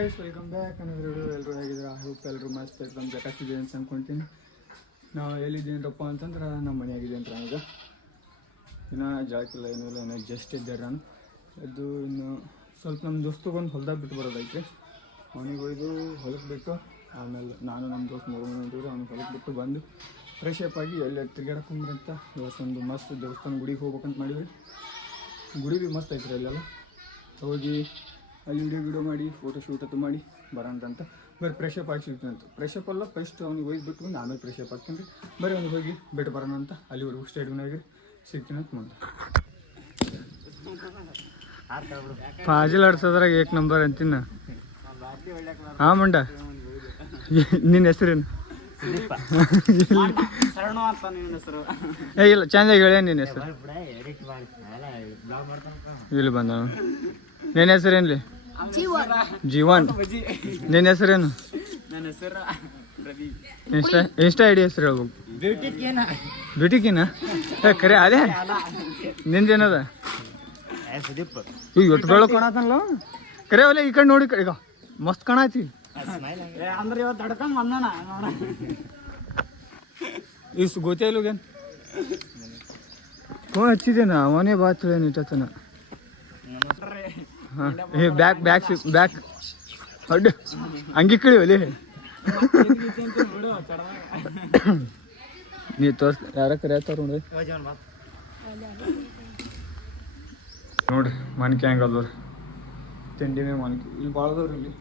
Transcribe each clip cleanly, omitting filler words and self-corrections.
Guys, welcome back. ಅನ್ನೋದು ಎಲ್ಲರೂ ಹೇಗಿದ್ದಾರೆ? ಐ ಹೋಪ್ ಎಲ್ಲರೂ ಮಸ್ತ್ ಎಕ್ದಮ್ ಜಕಾಸಿದೆ ಅಂತ ಅಂದ್ಕೊಳ್ತೀನಿ. ನಾವು ಎಲ್ಲಿದ್ದೀನಪ್ಪ ಅಂತಂದ್ರೆ ನಮ್ಮ ಮನೆಯಾಗಿದ್ದೀನಿ ಈಗ. ಇನ್ನೂ ಜಾಕಿಲ್ಲ, ಏನೂ ಇಲ್ಲ, ಏನೋ ಜಸ್ಟ್ ಇದ್ದಾರೆ ನಾನು. ಅದು ಇನ್ನು ಸ್ವಲ್ಪ ನಮ್ಮ ದೋಸ್ತಗೊಂದು ಹೊಲ್ದಾಗ ಬಿಟ್ಟು ಬರೋದೈತೆ. ಅವನಿಗೆ ಒಯ್ದು ಹೊಲಕ್ಕೆ ಬಿಟ್ಟು ಆಮೇಲೆ ನಾನು ನಮ್ಮ ದೋಸ್ತ್ ನೋಡಿದ್ರೆ ಅವ್ನಿಗೆ ಹೊಲಕ್ಕೆ ಬಿಟ್ಟು ಬಂದು ಫ್ರೆಶ್ ಅಪ್ ಆಗಿ ಎಲ್ಲಿ ತಿರ್ಗಾಡಕ್ಕೆ ಅಂತ ಇವತ್ತೊಂದು ಮಸ್ತ್ ದೇವಸ್ಥಾನ ಗುಡಿಗೆ ಹೋಗ್ಬೇಕಂತ ಮಾಡಿದ್ವಿ. ಗುಡಿ ಭೀ ಮಸ್ತ್ ಐತ್ರಿ ಅಲ್ಲೆಲ್ಲ. ಹೋಗಿ ಅಲ್ಲಿ ವಿಡಿಯೋ ಮಾಡಿ ಫೋಟೋ ಶೂಟ್ ಅದು ಮಾಡಿ ಬರೋಂತ ಬರೀ ಫ್ರೆಶ್ ಅಪ್ ಆಗಿ ಸಿಗ್ತೀನಿ ಅಂತ. ಫ್ರೆಶ್ ಅಪ್ ಅಲ್ಲ, ಫಸ್ಟ್ ಅವ್ನಿಗೆ ಹೋಗಿ ಬಿಟ್ಟು ಬಂದು ಆಮೇಲೆ ಫ್ರೆಶ್ ಅಪ್ ಆಗ್ತೀನಿ ರೀ. ಬರೀ ಅವ್ನಿಗೆ ಹೋಗಿ ಬಿಟ್ಟು ಬರೋಣ ಅಂತ ಅಲ್ಲಿವರೆಗೂ ಸ್ಟೇಡಿಯಮ್ನಾಗೆ ಸಿಗ್ತೀನಿ ಅಂತ ಮುಂದೆ. ಪಾಜಿಲ್ ಆಡ್ಸೋದ್ರಾಗ ಏಕ್ ನಂಬರ್ ಅಂತೀನಿ ನಾ. ಹಾಂ ಮುಂಡ, ನಿನ್ನ ಹೆಸರೇನು? ಇಲ್ಲ, ಚಂದಾಗಿ ಹೇಳ ನಿನ್ನ ಹೆಸರು. ಇಲ್ಲಿ ಬಂದ. ನಿನ್ನ ಹೆಸರೇನ್ಲಿ? ಜೀವನ್. ನಿನ್ನ ಹೆಸರೇನು? ಇನ್ಸ್ಟಾ ಐಡಿ ಹೆಸರು ಹೇಳ್ಬೇಕು. ಬ್ಯೂಟಿಕಿನ ಖರೆ ಅದೇ ನಿಂದೇನದ? ಈಗ ಒಟ್ಟು ಬೆಳಕು ಕಾಣತಲ್ಲ ಖರೆ ಅವಲ್ಲ. ಈ ಕಡೆ ನೋಡಿ, ಈಗ ಮಸ್ತ್ ಕಾಣತಿ ಅಂದ್ರೆ ಇವತ್ತು ತಡ್ಕೊಂಡ್ ಬಂದಾನ ಇಷ್ಟು ಗೊತ್ತೇಲುಗೇನು ಫೋನ್ ಹಚ್ಚಿದೇನ ಅವನೇ ಬಾತ್ ನಿಟ್ಟತನ. ಹಾಂ, ಬ್ಯಾಕ್ ಬ್ಯಾಕ್ ಬ್ಯಾಕ್ ಅಡ್ಡು ಹಂಗೆ ಕಳಿವಲ್ಲಿ ನೀ ತೋರ್ಸ್ ಯಾರ ಕರಿಯತ್ತಾರ ನೋಡ್ರಿ. ನೋಡ್ರಿ ಮನ್ಕೆ ಹೆಂಗಲ್ವ್ರಿ, ತಿಂಡಿ ಮೇ ಮನ್ಕೆ ಇಲ್ಲಿ ಭಾಳದವ್ರಿ. ಇಲ್ಲಿ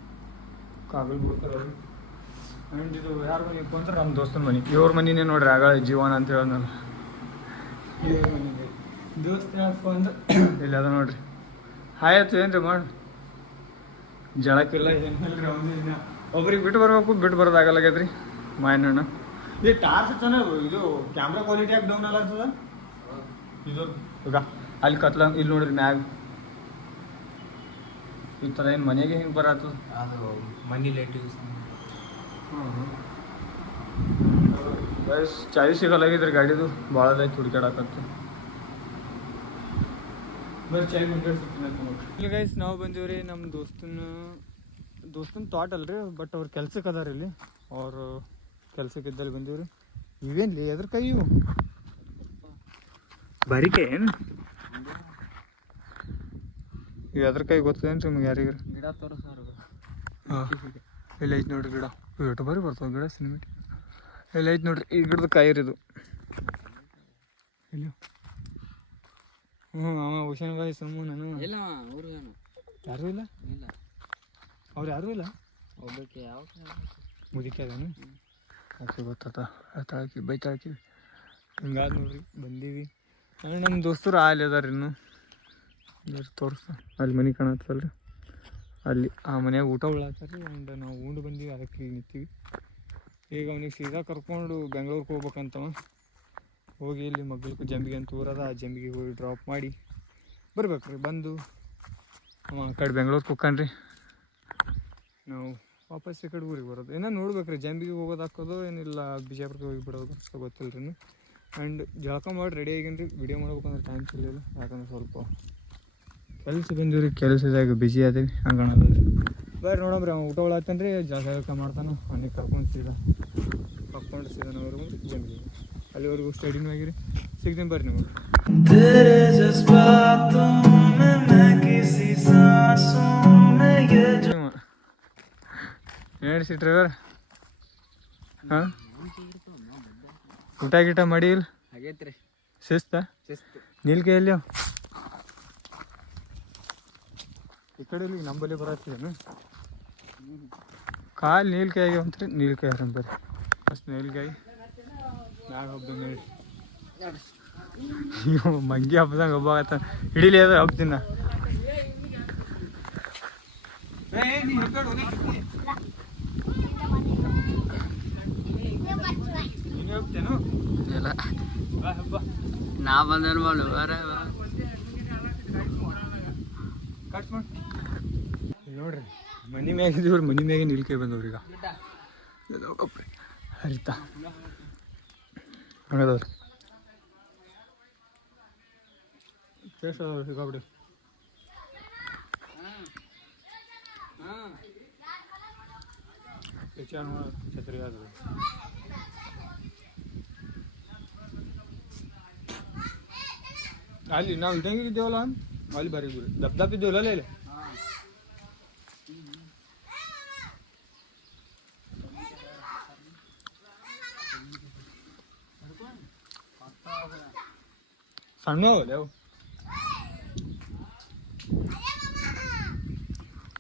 ಕಾಗಲ್ ಬಿಡ್ತಾರೆ ಅವ್ರು. ಆ್ಯಂಡ್ ಇದು ಯಾರ ಮನೆ ಅಂದ್ರೆ ನಮ್ಮ ದೋಸ್ತನ ಮನೆ. ಇವ್ರ ಮನಿನೇ ನೋಡ್ರಿ, ಆಗ ಜೀವನ ಅಂತ ಹೇಳೋದಲ್ಲ. ಇವ್ರ ಮನೆಗೆ ದೋಸ್ತ ಏನಪ್ಪ ಅಂದ್ರೆ ಇಲ್ಲಿ ಅದ ನೋಡ್ರಿ. ಹಾಯ್ ಆಯ್ತು ಏನ್ರಿ ಮಾಡಿ ಜಳಕ್ಕಿಲ್ಲ ಏನಿಲ್ಲ ರೀ. ಅವನು ಒಬ್ರಿಗೆ ಬಿಟ್ಟು ಬರ್ಬೇಕು, ಬಿಟ್ಟು ಬರೋದಾಗಲ್ಲಾಗ್ಯದ್ರಿ ಮಾಯಣ್ಣ. ಇದು ಟಾರ್ಚ್ ಚೆನ್ನಾಗಿ ಇದು ಕ್ಯಾಮ್ರಾ ಕ್ವಾಲಿಟಿ ಯಾಕೆ ಡೌನ್ ಆಗತ್ತದ ಇದು ಈಗ ಅಲ್ಲಿ ಕತ್ಲ. ಇಲ್ಲಿ ನೋಡ್ರಿ ಮ್ಯಾಗ ಈ ಥರ ಏನು ಮನೆಗೆ ಹಿಂಗೆ ಬರತ್ತದ ಅದು ಮನಿ ಲೈಟ್ ಯೂಸ್. ಬಸ್ ಚಾವಿ ಸಿಗಲ್ಲಾಗಿದ್ರಿ ಗಾಡಿದು, ಭಾಳದೈತಿ ಹುಡುಕಾಡಕತ್ತೆ. ಬರೀ ಚಾಯ್ ಇಲ್ಲಿ ಗೈಸ್ ನಾವು ಬಂದೀವ್ರಿ. ನಮ್ಮ ದೋಸ್ತನ ಥಾಟ್ ಅಲ್ರಿ, ಬಟ್ ಅವ್ರ ಕೆಲ್ಸಕ್ಕೆ ಅದಾರ ಇಲ್ಲಿ. ಅವ್ರು ಕೆಲ್ಸಕ್ಕಿದ್ದಲ್ಲಿ ಬಂದೀವ್ರಿ. ಇವೇನ್ಲಿ ಎದ್ರ ಕೈ ಇವು ಬಾರಿಕೆ ಏನು? ಇವು ಎದ್ರ ಕೈ ಗೊತ್ತದೇನ್ರಿ ನಿಮ್ಗೆ? ಯಾರಿಗಾರ ಗಿಡ ತೋರಿಸ್ತಾರ. ಹಾಂ, ಇಲ್ಲಿ ಐತೆ ನೋಡ್ರಿ ಗಿಡ. ಎಷ್ಟು ಬರೀ ಬರ್ತಾವೆ ಗಿಡ ಸಿನಿಮೆಟಿ. ಇಲ್ಲಿ ಐತೆ ನೋಡ್ರಿ, ಈ ಗಿಡದ ಕಾಯಿ ಇರೋದು ಇಲ್ಲಿ. ಅವ ಹುಷೇನ್ ಬಾಯಿ ಸುಮ್ಮ ನಾನು ಇಲ್ಲ ಯಾರೂ ಇಲ್ಲ. ಅವ್ರು ಯಾರೂ ಇಲ್ಲ. ಒಬ್ಬಕ್ಕೆ ಯಾವ ಮುದಿಕೆ ಅದಾನು ಓಕೆ ಗೊತ್ತಾತ. ತಾಳ್ಕಿ ಬೈತಾಳ್ಕಿ ಹಿಂಗಾದ ನೋಡ್ರಿ. ಬಂದೀವಿ ಅಂದರೆ ನಮ್ಮ ದೋಸ್ತರು ಅಲ್ಲಿ ಅದಾರ. ಇನ್ನು ತೋರಿಸ್ತಾ ಅಲ್ಲಿ ಮನೆ ಕಾಣತ್ತಲ್ರಿ, ಅಲ್ಲಿ ಆ ಮನ್ಯಾಗ ಊಟ ಉಳ್ಳಾತಾರ್ರಿ. ಆ್ಯಂಡ್ ನಾವು ಉಂಡು ಬಂದೀವಿ, ಅದಕ್ಕೆ ಇಲ್ಲಿ ನಿಂತೀವಿ. ಈಗ ಅವನಿಗೆ ಸೀದಾ ಕರ್ಕೊಂಡು ಬೆಂಗ್ಳೂರಿಗೆ ಹೋಗ್ಬೇಕಂತವ. ಹೋಗಿ ಇಲ್ಲಿ ಮಗ್ಗಲ್ಕು ಜಂಬಿಗೆ ಅಂತ ಊರದ, ಆ ಜಂಬಿಗೆ ಹೋಗಿ ಡ್ರಾಪ್ ಮಾಡಿ ಬರ್ಬೇಕ್ರಿ. ಬಂದು ಆ ಕಡೆ ಬೆಂಗ್ಳೂರಿಗೆ ಹೋಗ್ಕಂಡ್ರಿ ನಾವು ವಾಪಸ್ ಈ ಕಡೆ ಊರಿಗೆ ಬರೋದು. ಏನೋ ನೋಡ್ಬೇಕ್ರಿ, ಜಂಬಿಗೆ ಹೋಗೋದು ಹಾಕೋದು ಏನಿಲ್ಲ ಬಿಜಾಪುರಕ್ಕೆ ಹೋಗಿ ಬಿಡೋದು ಅಷ್ಟು ಗೊತ್ತಿಲ್ಲ ರೀ. ಆ್ಯಂಡ್ ಜಳಕ ಮಾಡಿ ರೆಡಿ ಆಗೇನ್ರಿ. ವಿಡಿಯೋ ಮಾಡ್ಬೇಕಂದ್ರೆ ಟೈಮ್ ಸಿಗಲಿಲ್ಲ, ಯಾಕಂದ್ರೆ ಸ್ವಲ್ಪ ಕೆಲಸ ಬಂದೀವಿ. ಕೆಲಸದಾಗ ಬಿಜಿ ಆದೀವಿ ಹಂಗಣದ್ರಿ. ಬರ್ರಿ ನೋಡಮ್ರಿ, ಅವ್ನು ಊಟ ಒಳಾಗ್ತಾನೆ ರೀ, ಜಳಕ ಮಾಡ್ತಾನೆ. ಅವನಿಗೆ ಕರ್ಕೊಂಡು ಸೀದಾ ನಾವ್ವರೆಗೂ ಬಂದಿದ್ದೀವಿ. ಅಲ್ಲಿವರೆಗೂ ಸ್ಟಡಿನೂ ಆಗಿರಿ. ಸಿಗ್ತೀನಿ ಬರ್ರಿ ನೀವು. ನಡೆಸಿ ಡ್ರೈವರ್. ಹಾಂ, ಊಟ ಗೀಟ ಮಾಡಿ ಇಲ್ಲ ಆಗೈತ್ರಿ. ಶಿಸ್ತ ನೀಲ್ಕೆ ಎಲ್ಲಿ ಈ ಕಡೆ ಇಲ್ಲಿ ನಂಬಲ್ಲಿ ಬರತ್ತೇನು? ಕಾಲು ನೀಲ್ಕಾಯಿ ಆಗ್ಯಾವಂತ್ರಿ. ನೀಲ್ಕಾಯಿ ಹರಂಬರಿ ಅಷ್ಟು ನೀಲ್ಕಾಯಿ ಮ್ಯಾಗ ಹಬ್ಬ ನೋಡಿ. ಮಂಗಿ ಹಬ್ಬದಂಗೆ ಹಬ್ಬ ಆಗತ್ತ. ಹಿಡೀಲಿ ಅದ ಹಬ್ಬದಿನ. ಹೋಗ್ತೇನು ಇಲ್ಲ ಹಬ್ಬ ನಾ ಬಂದ ಕಟ್ ಮಾಡಿ ನೋಡ್ರಿ. ಮನಿ ಮ್ಯಾಗಿದ್ದೀವ್ರಿ, ಮನಿ ಮ್ಯಾಗೆ ನಿಲ್ಕಾಯಿ ಬಂದವ್ರಿ. ಈಗ ಹರಿತಾ ಹಂಗದವ್ರಿ. ಸಿಕ್ಕಾಬಿಡಿ ಛತ್ರಿ ಅದು ಅಲ್ಲಿ ನಾವು ಇದಂಗೆ ಇದ್ದೇವಲ್ಲ ಅಲ್ಲಿ ಬರೀ ದಪ್ಪ ಇದ್ದೇವಲ್ಲ ಇಲ್ಲಿ ಸಣ್ಣ ಅವು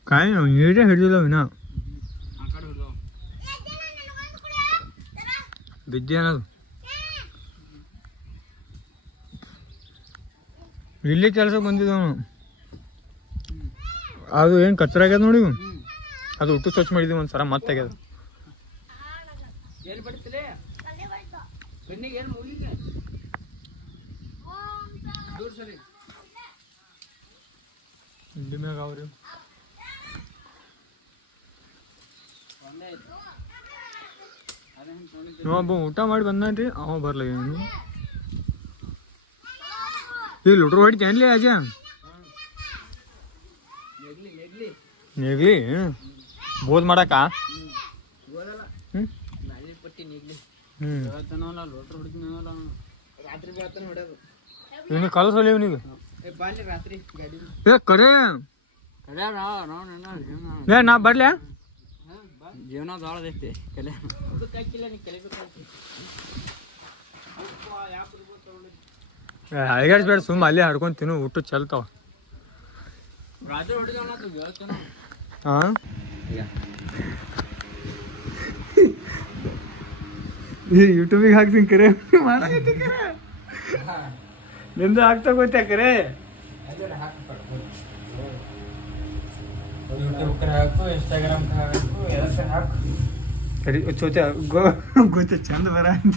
ಕಾಯಿ ನಾವು ನೀರೇ ಹಿಡಿದಿಲ್ಲ ವಿನ ಬಿದ್ದೆ ಅನ್ನೋದು ಇಲ್ಲಿ ಕೆಲಸ ಬಂದಿದ್ದವನು ಅದು ಏನು ಕಚ್ಚರ ಆಗ್ಯದ ನೋಡಿ ಅದು ಹುಟ್ಟು ಸ್ವಚ್ಛ ಮಾಡಿದ್ದೀವಿ ಒಂದು ಸರ ಮತ್ತೆ ಆಗ್ಯದ ಇಲ್ಲಿ ಮ್ಯಾಗ ಅವ್ರಿ ಒಬ್ಬ ಊಟ ಮಾಡಿ ಬಂದಾನ್ರಿ ಅವ ಬರ್ಲ ಈಗ ಲುಟ್ರು ಹೊಡಿತೇನ್ಲಿ ಅಜ ನೆಗ್ಲಿ ಬೋದ್ ಮಾಡಕ ಇನ್ನು ಕಲಸಲ್ಲ ಇವನಿಗೆ ಕರೆ ನಾ ಬರ್ಲ್ಯಾ ಜೀವನ ದೊಡ್ಡದೈತಿ ಕಲೆ ಅಳಗಾಡ್ಸ್ಬೇಡ ಸುಮ್ಮ ಅಲ್ಲೇ ಹಡ್ಕೊಂಡ್ ತಿನ್ನು ಊಟ ಚಲ್ತಾವ ಹಾಂ ಯೂಟ್ಯೂಬಿಗೆ ಹಾಕ್ತೀನಿ ಕರೆ ನಿಂದು ಹಾಕ್ತಾ ಗೊತ್ತಾ ಕರೆ ಇನ್ಸ್ಟಾಗ್ರಾಮ್ ಸರಿ ಚೋತೆ ಗೊತ್ತ ಚಂದ ಬರ ಅಂತ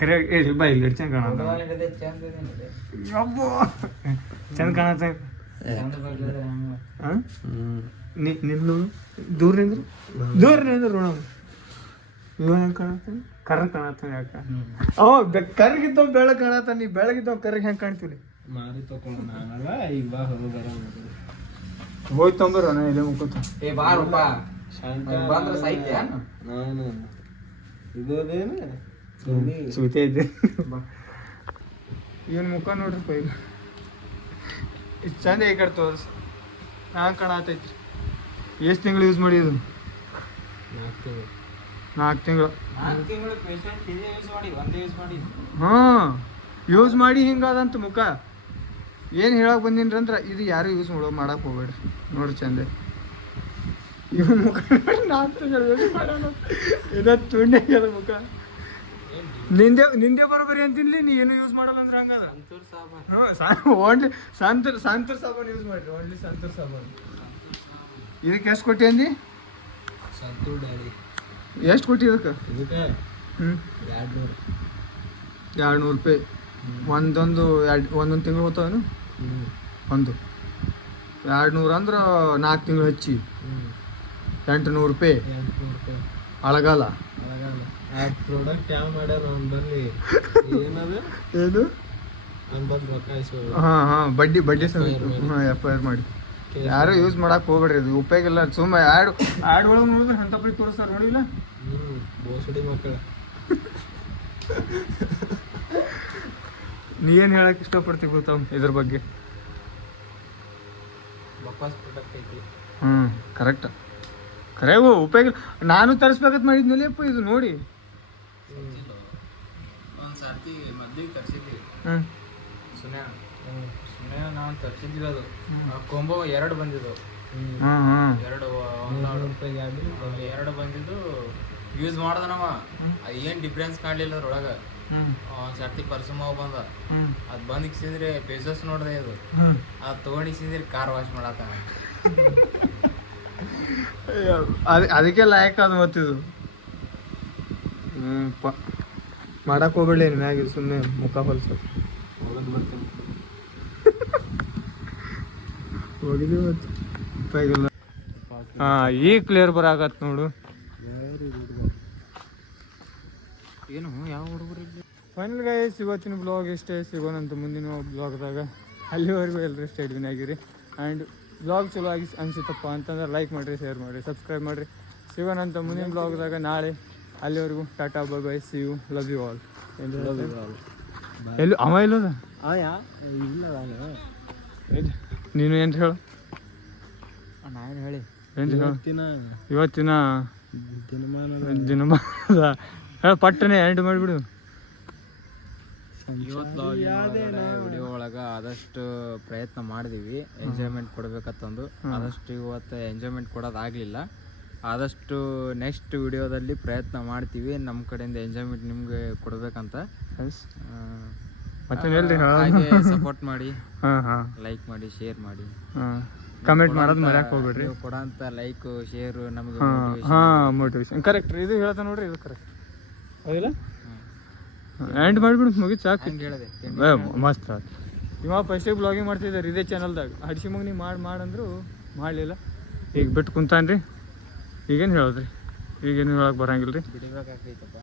ಕರೆ ಬಾ ಇಲ್ಲಿ ಚಂದ ಕಾಣ ಚಂದ ಕಾಣತ್ತ ನಿಂದು ದೂರ ನಿಂದ್ರು ಋಣ ಇವನ್ ಹೆಂಗೆ ಕಾಣತ್ತ ಕರ್ರ ಕಾಣತ್ತ ಯಾಕ ಅವ ಕರ್ಗಿದ್ದವ ಬೆಳಗ್ಗೆ ಕಾಣತ್ತ ನೀ ಬೆಳಗಿದ್ದವ ಕರ್ರಿಗೆ ಹೆಂಗೆ ಕಾಣ್ತೀವಿ ಮಾರಿ ತಗೊಂಡ ಈಗ ಬಾ ಹೋಯ್ತು ತೊಂಬರೋಣ ಇಲ್ಲೇ ಮುಕ್ಕೋತ ಏ ಬಾರಪ್ಪ ಬಂದ್ರೆ ಸಾಹಿತ್ಯ ನಾನು ಇದೇನು ಸೂತೆ ಇದ್ದೆ ಇವನ್ ಮುಖ ನೋಡ್ರಿಪ್ಪ ಈಗ ಇಷ್ಟು ಚಂದ ಈ ಕಡೆ ತೋರ್ಸ ಹ್ಯಾಂಗ ಕಾಣತೈತ್ರಿ ಎಷ್ಟು ತಿಂಗಳು ಯೂಸ್ ಮಾಡಿದ್ದು 4 ತಿಂಗಳು ಹಾಂ ಯೂಸ್ ಮಾಡಿ ಹಿಂಗಾದಂತ ಮುಖ ಏನು ಹೇಳಕ್ ಬಂದಿನ್ರಿ ಅಂದ್ರೆ ಇದು ಯಾರು ಯೂಸ್ ಮಾಡಕ್ಕೆ ಹೋಗ್ಬೇಡ್ರಿ ನೋಡ್ರಿ ಚಂದ ಇವನ್ ಮುಖ 4 ತಿಂಗಳು ಯೂಸ್ ಮಾಡೋಣ ಇದ ತುಂಡೆ ಆಗ್ಯದ ಮುಖ ನಿಂದೆ ಬರೋಬರಿ ಅಂತಿನ್ಲಿ ನೀ ಏನು ಯೂಸ್ ಮಾಡಲ್ಲ ಅಂದ್ರೆ ಹಂಗದ ಹಾಂ ಓನ್ಲಿ ಸಂತೂರ್ ಸಾಬಾನು ಯೂಸ್ ಮಾಡ್ರಿ ಓನ್ಲಿ ಸಂತೂರ್ ಸಾಬಾನು ಇದಕ್ಕೆ ಎಷ್ಟು ಕೊಟ್ಟಿ ಅಂದಿ ಸಂತೂರ್ ಡಾಡಿ ಎಷ್ಟು ಕೊಟ್ಟಿ ಇದಕ್ಕೆ ಇದಕ್ಕೆ 200 ರೂಪಾಯಿ ಒಂದೊಂದು ತಿಂಗಳು ಹೋಗ್ತಾವೇನು ಒಂದು 200 ಅಂದ್ರೆ 4 ತಿಂಗಳು ಹಚ್ಚಿ 800 ರೂಪಾಯಿ ಅಳಗಾಲ ಆ ಪ್ರಾಡಕ್ಟ್ ಯಾವ ಮಾಡ್ಯಾರ ಅವ್ನು ಬರಲಿ ಏನದು ಏನು ಅವ್ನು ಬಂದು ರೊಕ್ಕ ಇಸ್ಕೊಂಡು ಹಾಂ ಬಡ್ಡಿ ಸಮೇತ ಹಾಂ FIR ಮಾಡಿ ಯಾರು ಯೂಸ್ ಮಾಡಕ್ಕೆ ಹೋಗ್ಬೇಡ್ರಿ ಇದು ಉಪಯೋಗ ಇಲ್ಲ ಸುಮ್ಮನೆ ಆ್ಯಡ್ ಒಳಗೆ ನೋಡಿದ್ರೆ ಅಂತ ಪರಿ ತೋರಿಸ್ತಾರೆ ನೋಡಿಲ್ಲ ಬೋಸಡಿ ಮಕ್ಕಳ ನೀ ಏನು ಹೇಳಕ್ಕೆ ಇಷ್ಟಪಡ್ತೀವಿ ಗೊತ್ತಾವ ಇದ್ರ ಬಗ್ಗೆ ವಾಪಸ್ ಪ್ರಾಡಕ್ಟ್ ಐತಿ ಕರೆಕ್ಟ್ ಕರೆಗೂ ಉಪಯೋಗ ನಾನು ತರಿಸ್ಬೇಕಂತ ಮಾಡಿದ್ನಲ್ಲಪ್ಪ ಇದು ನೋಡಿ ಒಂದು ಸರ್ತಿ ಮದ್ಲಿಗೆ ತರಿಸಿದ್ವಿ ಸುಮ್ಮನೆ ನಾವು ತರಿಸಿದ್ವಿ ಅದು ಕೊಂಬೋ 2 ಬಂದಿದ್ದು ಎರಡು ಬಂದಿದ್ದು ಯೂಸ್ ಮಾಡ್ದ ನಾವ ಏನು ಡಿಫ್ರೆನ್ಸ್ ಕಾಣಲಿಲ್ಲ ಅದ್ರೊಳಗೆ ಸರ್ತಿ ಪರ್ಸಮ್ ಬಂದ ಅದು ಬಂದು ಇಕ್ಸಿದ್ರೆ ಪೇಸಸ್ ನೋಡ್ದೆ ಇದು ಅದು ತೊಗೊಂಡು ಇಕ್ಸಿದ್ರೆ ಕಾರ್ ವಾಶ್ ಮಾಡತ್ತಾನ ಅದಕ್ಕೆ ಲಾಯಕ್ ಅದು ಮತ್ತಿದು ಮಾಡಕ್ಕೆ ಹೋಗ್ಬೇಡಿ ಮ್ಯಾಗ ಸುಮ್ಮನೆ ಮುಖ ಹೊಲ್ಸ ಹೋಗೋದು ಬರ್ತೀನಿ ಹೋಗಿದ್ದೀವಿ ಮತ್ತು ಉಪಯೋಗಿಲ್ಲ ಹಾಂ ಈಗ ಕ್ಲಿಯರ್ ಬರಾಕತ್ ನೋಡು ಏನು ಯಾವ ಹುಡುಗರು ಫೈನಲ್ ಗೈಸ್ ಇವತ್ತಿನ ಬ್ಲಾಗ್ ಇಷ್ಟೇ ಸಿಗೋಣಂತ ಮುಂದಿನ ಬ್ಲಾಗ್ದಾಗ ಅಲ್ಲಿವರೆಗೂ ಎಲ್ಲರೂ ಸ್ಟೇಡಿನಾಗಿರಿ ಆ್ಯಂಡ್ ಬ್ಲಾಗ್ ಚಲೋ ಆಗಿ ಅನಿಸುತ್ತಪ್ಪ ಅಂತಂದ್ರೆ ಲೈಕ್ ಮಾಡಿರಿ ಶೇರ್ ಮಾಡಿರಿ ಸಬ್ಸ್ಕ್ರೈಬ್ ಮಾಡಿರಿ ಸಿಗೋಣಂತ ಮುಂದಿನ ಬ್ಲಾಗ್ದಾಗ ನಾಳೆ. ಅಲ್ಲಿವರೆಗೂ tata bye bye, see you, love you all. ಎಲ್ಲಿ ಅವ ಇಲ್ಲದ ನೀನು ಏನು ಹೇಳು? ನಾನು ಹೇಳಿ ಏನು ಹೇಳು? ಇವತ್ತಿನ ದಿನಮಾನ ಹೇಳ ಪಟ್ಟನೆ ಎಂಡ್ ಮಾಡಿಬಿಡು. ಇವತ್ತು ವಿಡಿಯೋ ಒಳಗೆ ಆದಷ್ಟು ಪ್ರಯತ್ನ ಮಾಡಿದೀವಿ ಎಂಜಾಯ್ಮೆಂಟ್ ಕೊಡ್ಬೇಕಂತಂದು. ಆದಷ್ಟು ಇವತ್ತು ಎಂಜಾಯ್ಮೆಂಟ್ ಕೊಡೋದಾಗಲಿಲ್ಲ. ಆದಷ್ಟು ನೆಕ್ಸ್ಟ್ ವಿಡಿಯೋದಲ್ಲಿ ಪ್ರಯತ್ನ ಮಾಡ್ತೀವಿ ನಮ್ಮ ಕಡೆಯಿಂದ ಎಂಜಾಯ್ಮೆಂಟ್ ನಿಮ್ಗೆ ಕೊಡ್ಬೇಕಂತ. ಹಾಗೆ ಸಪೋರ್ಟ್ ಮಾಡಿ, ಲೈಕ್ ಮಾಡಿ, ಶೇರ್ ಮಾಡಿ, ಕಮೆಂಟ್ ಮಾಡೋದು ಮರ್ಯಾಕೆ ಹೋಗ್ಬೇಡ್ರಿ. ನೀವು ಕೊಡೋಂಥ ಲೈಕ್ ಶೇರು ನಮಗೆ ಮೋಟಿವೇಶನ್. ಕರೆಕ್ಟ್, ಇದು ಹೇಳ್ತಾ ನೋಡ್ರಿ, ಇದು ಕರೆಕ್ಟ್ ಹೌದಿಲ್ಲ? ಎಂಡ್ ಮಾಡಿಬಿಡು, ಮುಗಿತು ಸಾಕು. ಹೇಳಿದೆ ಮಸ್ತ್ ಆಯ್ತು. ಇವಾಗ ಫಸ್ಟಿಗೆ ಬ್ಲಾಗಿಂಗ್ ಮಾಡ್ತಿದ್ದಾರೆ ಇದೇ ಚಾನಲ್ದಾಗ. ಹಡ್ಸಿ ಮಗ ನೀವು ಮಾಡಂದ್ರು ಮಾಡಲಿಲ್ಲ. ಈಗ ಬಿಟ್ಟು ಕುಂತಾನ್ರಿ. ಈಗೇನು ಹೇಳೋದ್ರಿ? ಈಗೇನು ಹೇಳಕ್ಕೆ ಬರಂಗಿಲ್ಲ ರೀ. ಬಿಡಬೇಕಾಗ್ತೈತಪ್ಪ.